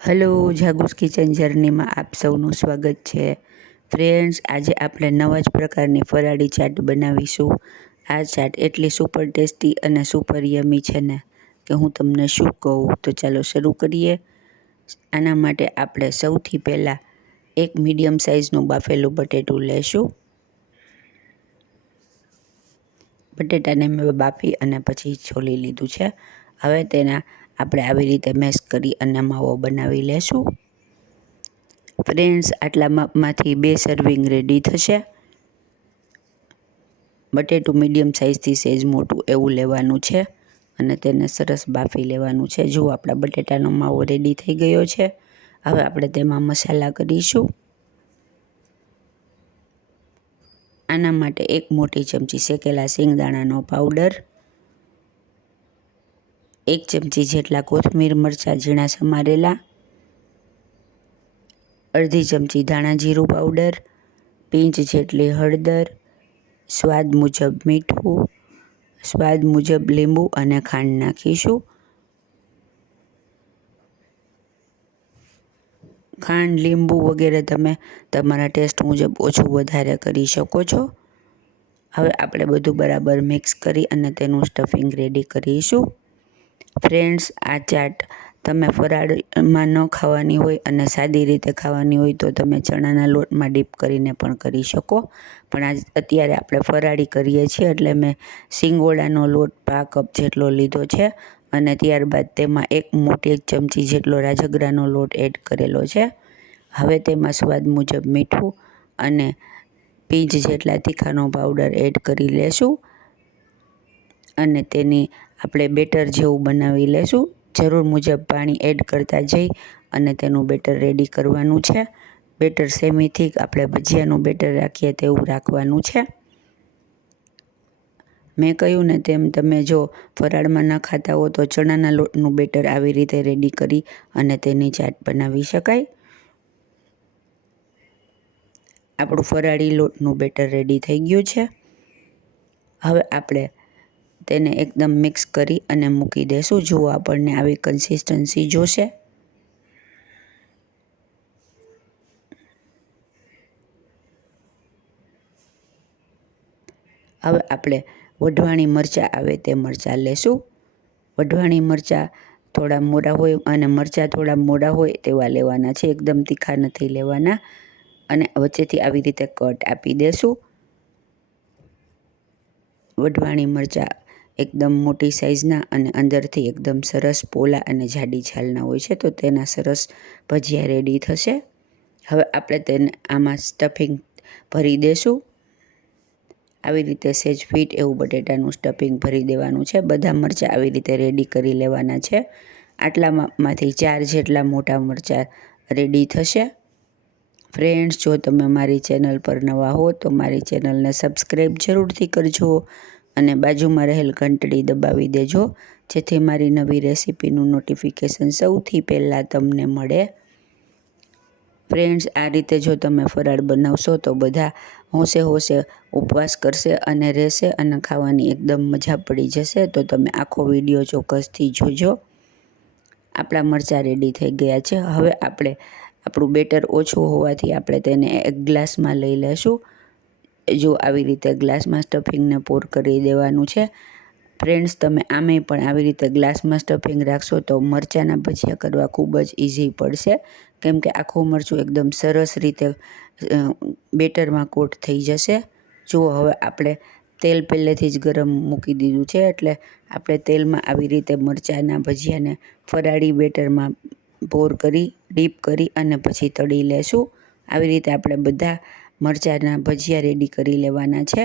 Hello, જાગુસ kitchen જર્નીમાં આપ સૌનું સ્વાગત છે. ફ્રેન્ડ્સ, આજે આપણે નવા જ પ્રકારની ફરાળી ચાટ બનાવીશું. આ ચાટ એટલી સુપર ટેસ્ટી અને સુપર યમી છે ને કે હું તમને શું કહું. તો ચાલો શરૂ કરીએ. આના માટે આપણે સૌથી પહેલાં એક મીડિયમ સાઇઝનું બાફેલું બટેટું લેશું. બટેટાને મેં બાફી અને પછી છોલી લીધું છે. હવે તેના આપણે આવી રીતે મેશ કરી અને માવો બનાવી લેશું. ફ્રેન્ડ્સ, આટલા માપમાંથી 2 સર્વિંગ રેડી થશે. બટેટું મીડિયમ સાઇઝથી સહેજ મોટું એવું લેવાનું છે અને તેને સરસ બાફી લેવાનું છે. જો આપણા બટેટાનો માવો રેડી થઈ ગયો છે. હવે આપણે તેમાં મસાલા કરીશું. આના માટે 1 મોટી ચમચી શેકેલા સિંગદાણાનો પાવડર, 1 ચમચી જેટલા કોથમીર મરચાં ઝીણા સમારેલા, અડધી ચમચી ધાણા જીરું પાવડર, પિંચ જેટલી હળદર, સ્વાદ મુજબ મીઠું, સ્વાદ મુજબ લીંબુ અને ખાંડ નાખીશું. ખાંડ, લીંબુ વગેરે તમે તમારા ટેસ્ટ મુજબ ઓછું વધારે કરી શકો છો. હવે આપણે બધું બરાબર મિક્સ કરી અને તેનું સ્ટફિંગ રેડી કરીશું. ફ્રેન્ડ્સ, આ ચાટ તમે ફરાળમાં ન ખાવાની હોય અને સાદી રીતે ખાવાની હોય તો તમે ચણાના લોટમાં ડીપ કરીને પણ કરી શકો. પણ અત્યારે આપણે ફરાળી કરીએ છીએ એટલે મેં સિંગોડાનો લોટ 1/2 કપ જેટલો લીધો છે અને ત્યારબાદ તેમાં 1 મોટી ચમચી જેટલો રાજગરાનો લોટ એડ કરેલો છે. હવે તેમાં સ્વાદ મુજબ મીઠું અને પિંચ જેટલા તીખાનો પાવડર એડ કરી લેશું અને તેની આપણે બેટર જેવું બનાવી લેશું. જરૂર મુજબ પાણી એડ કરતા જઈ અને તેનું બેટર રેડી કરવાનું છે. બેટર સેમી થીક આપણે ભજીયાનું બેટર રાખીએ તેવું રાખવાનું છે. મેં કહ્યું ને તેમ તમે જો ફરાળમાં ન ખાતા હો તો ચણાના લોટનું બેટર આવી રીતે રેડી કરી અને તેની ચાટ બનાવી શકાય. આપણું ફરાળી લોટનું બેટર રેડી થઈ ગયું છે. હવે આપણે તેને એકદમ મિક્સ કરી અને મૂકી દેશું. જુઓ, આપણને આવી કન્સિસ્ટન્સી જોશે. હવે આપણે વઢવાણી મરચાં આવે તે મરચાં લેશું. વઢવાણી મરચાં થોડા મોટા હોય અને મરચાં થોડા મોટા હોય તેવા લેવાના છે. એકદમ તીખા નથી લેવાના અને વચ્ચેથી આવી રીતે કટ આપી દેશું. વઢવાણી મરચાં એકદમ મોટી સાઇઝના અને અંદરથી એકદમ સરસ પોલા અને જાડી છાલના હોય છે, તો તેના સરસ ભજીયા રેડી થશે. હવે આપણે તેને આમાં સ્ટફિંગ ભરી દેશું. આવી રીતે સહેજ ફિટ એવું બટેટાનું સ્ટફિંગ ભરી દેવાનું છે. બધા મરચાં આવી રીતે રેડી કરી લેવાના છે. આટલામાંથી 4 જેટલા મોટા મરચાં રેડી થશે. ફ્રેન્ડ્સ, જો તમે મારી ચેનલ પર નવા હો તો મારી ચેનલને સબસ્ક્રાઈબ જરૂરથી કરજો અને બાજુમાં રહેલ ઘંટડી દબાવી દેજો, જેથી મારી નવી રેસીપીનું નોટિફિકેશન સૌથી પહેલાં તમને મળે. ફ્રેન્ડ્સ, આ રીતે જો તમે ફરાળ બનાવશો તો બધા હોશે હોશે ઉપવાસ કરશે અને રહેશે અને ખાવાની એકદમ મજા પડી જશે. તો તમે આખો વિડીયો ચોક્કસથી જોજો. આપણા મરચાં રેડી થઈ ગયા છે. હવે આપણે આપણું બેટર ઓછું હોવાથી આપણે તેને એક ગ્લાસમાં લઈ લેશું. જો આવી રીતે ગ્લાસમાં સ્ટફિંગને પોર કરી દેવાનું છે. ફ્રેન્ડ્સ, તમે આમેય પણ આવી રીતે ગ્લાસમાં સ્ટફિંગ રાખશો તો મરચાંના ભજીયા કરવા ખૂબ જ ઇઝી પડશે, કેમ કે આખું મરચું એકદમ સરસ રીતે બેટરમાં કોટ થઈ જશે. જુઓ, હવે આપણે તેલ પહેલેથી જ ગરમ મૂકી દીધું છે એટલે આપણે તેલમાં આવી રીતે મરચાંના ભજીયાને ફરાળી બેટરમાં પોર કરી, ડીપ કરી અને પછી તળી લેશું. આવી રીતે આપણે બધા મરચાંના ભજીયા રેડી કરી લેવાના છે.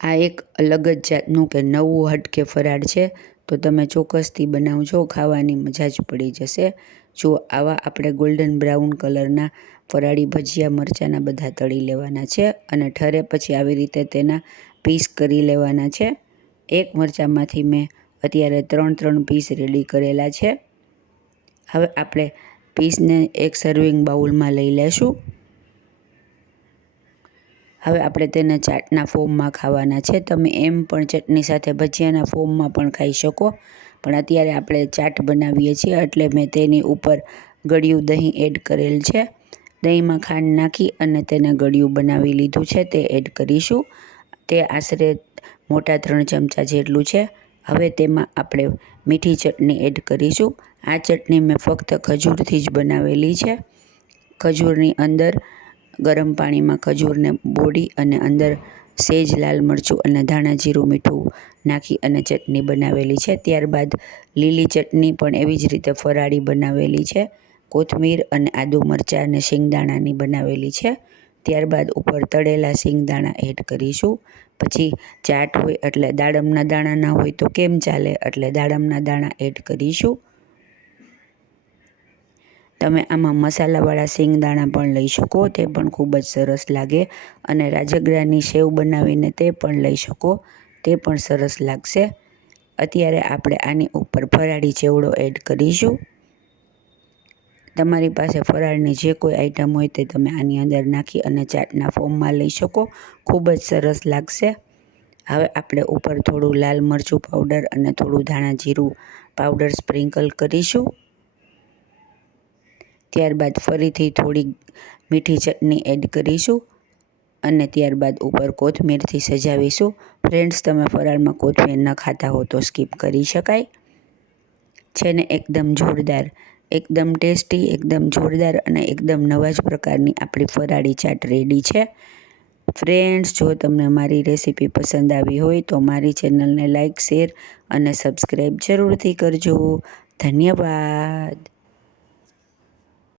આ એક અલગ જ જાતનું કે નવું હટકે ફરાળ છે, તો તમે ચોક્કસથી બનાવજો. ખાવાની મજા જ પડી જશે. જો આવા આપણે ગોલ્ડન બ્રાઉન કલરના ફરાળી ભજીયા મરચાંના બધા તળી લેવાના છે અને ઠરે પછી આવી રીતે તેના પીસ કરી લેવાના છે. એક મરચાંમાંથી મેં અત્યારે 3 પીસ રેડી કરેલા છે. હવે આપણે પીસને એક સર્વિંગ બાઉલમાં લઈ લેશું. હવે આપણે તેને ચાટના ફોર્મમાં ખાવાના છે. તમે એમ પણ ચટણી સાથે ભજીયાના ફોર્મમાં પણ ખાઈ શકો, પણ અત્યારે આપણે ચાટ બનાવીએ છીએ એટલે મેં તેની ઉપર ગળ્યું દહીં એડ કરેલ છે. દહીંમાં ખાંડ નાખી અને તેને ગળ્યું બનાવી લીધું છે, તે એડ કરીશું. તે આશરે મોટા 3 ચમચા જેટલું છે. હવે તેમાં આપણે મીઠી ચટણી એડ કરીશું. આ ચટણી મેં ફક્ત ખજૂરથી જ બનાવેલી છે. ખજૂરની અંદર ગરમ પાણીમાં ખજૂરને બોળી અને અંદર સેજ લાલ મરચું અને ધાણા જીરું મીઠું નાખી અને ચટણી બનાવેલી છે. ત્યારબાદ લીલી ચટણી પણ એવી જ રીતે ફરાળી બનાવેલી છે. કોથમીર અને આદુ મરચાં અને શિંગદાણાની બનાવેલી છે. ત્યારબાદ ઉપર તળેલા શિંગદાણા એડ કરીશું. પછી ચાટ હોય એટલે દાડમના દાણા ના હોય તો કેમ ચાલે, એટલે દાડમના દાણા એડ કરીશું. તમે આમાં મસાલાવાળા શિંગદાણા પણ લઈ શકો, તે પણ ખૂબ જ સરસ લાગે. અને રાજગરાની સેવ બનાવીને તે પણ લઈ શકો, તે પણ સરસ લાગશે. અત્યારે આપણે આની ઉપર ફરાળી ચેવડો એડ કરીશું. તમારી પાસે ફરાળની જે કોઈ આઈટમ હોય તે તમે આની અંદર નાખી અને ચાટના ફોર્મમાં લઈ શકો, ખૂબ જ સરસ લાગશે. હવે આપણે ઉપર થોડું લાલ મરચું પાવડર અને થોડું ધાણા જીરું પાવડર સ્પ્રિંકલ કરીશું. ત્યારબાદ ફરીથી થોડી મીઠી ચટણી એડ કરીશું અને ત્યારબાદ ઉપર કોથમીરથી સજાવીશું. ફ્રેન્ડ્સ, તમે ફરાળમાં કોથમીર ન ખાતા હો તો સ્કીપ કરી શકાય. છે ને એકદમ જોરદાર, એકદમ ટેસ્ટી, એકદમ જોરદાર અને એકદમ નવા જ પ્રકારની આપણી ફરાળી ચાટ રેડી છે. ફ્રેન્ડ્સ, જો તમને મારી રેસીપી પસંદ આવી હોય તો મારી ચેનલને લાઇક, શેર અને સબસ્ક્રાઈબ જરૂરથી કરજો. ધન્યવાદ.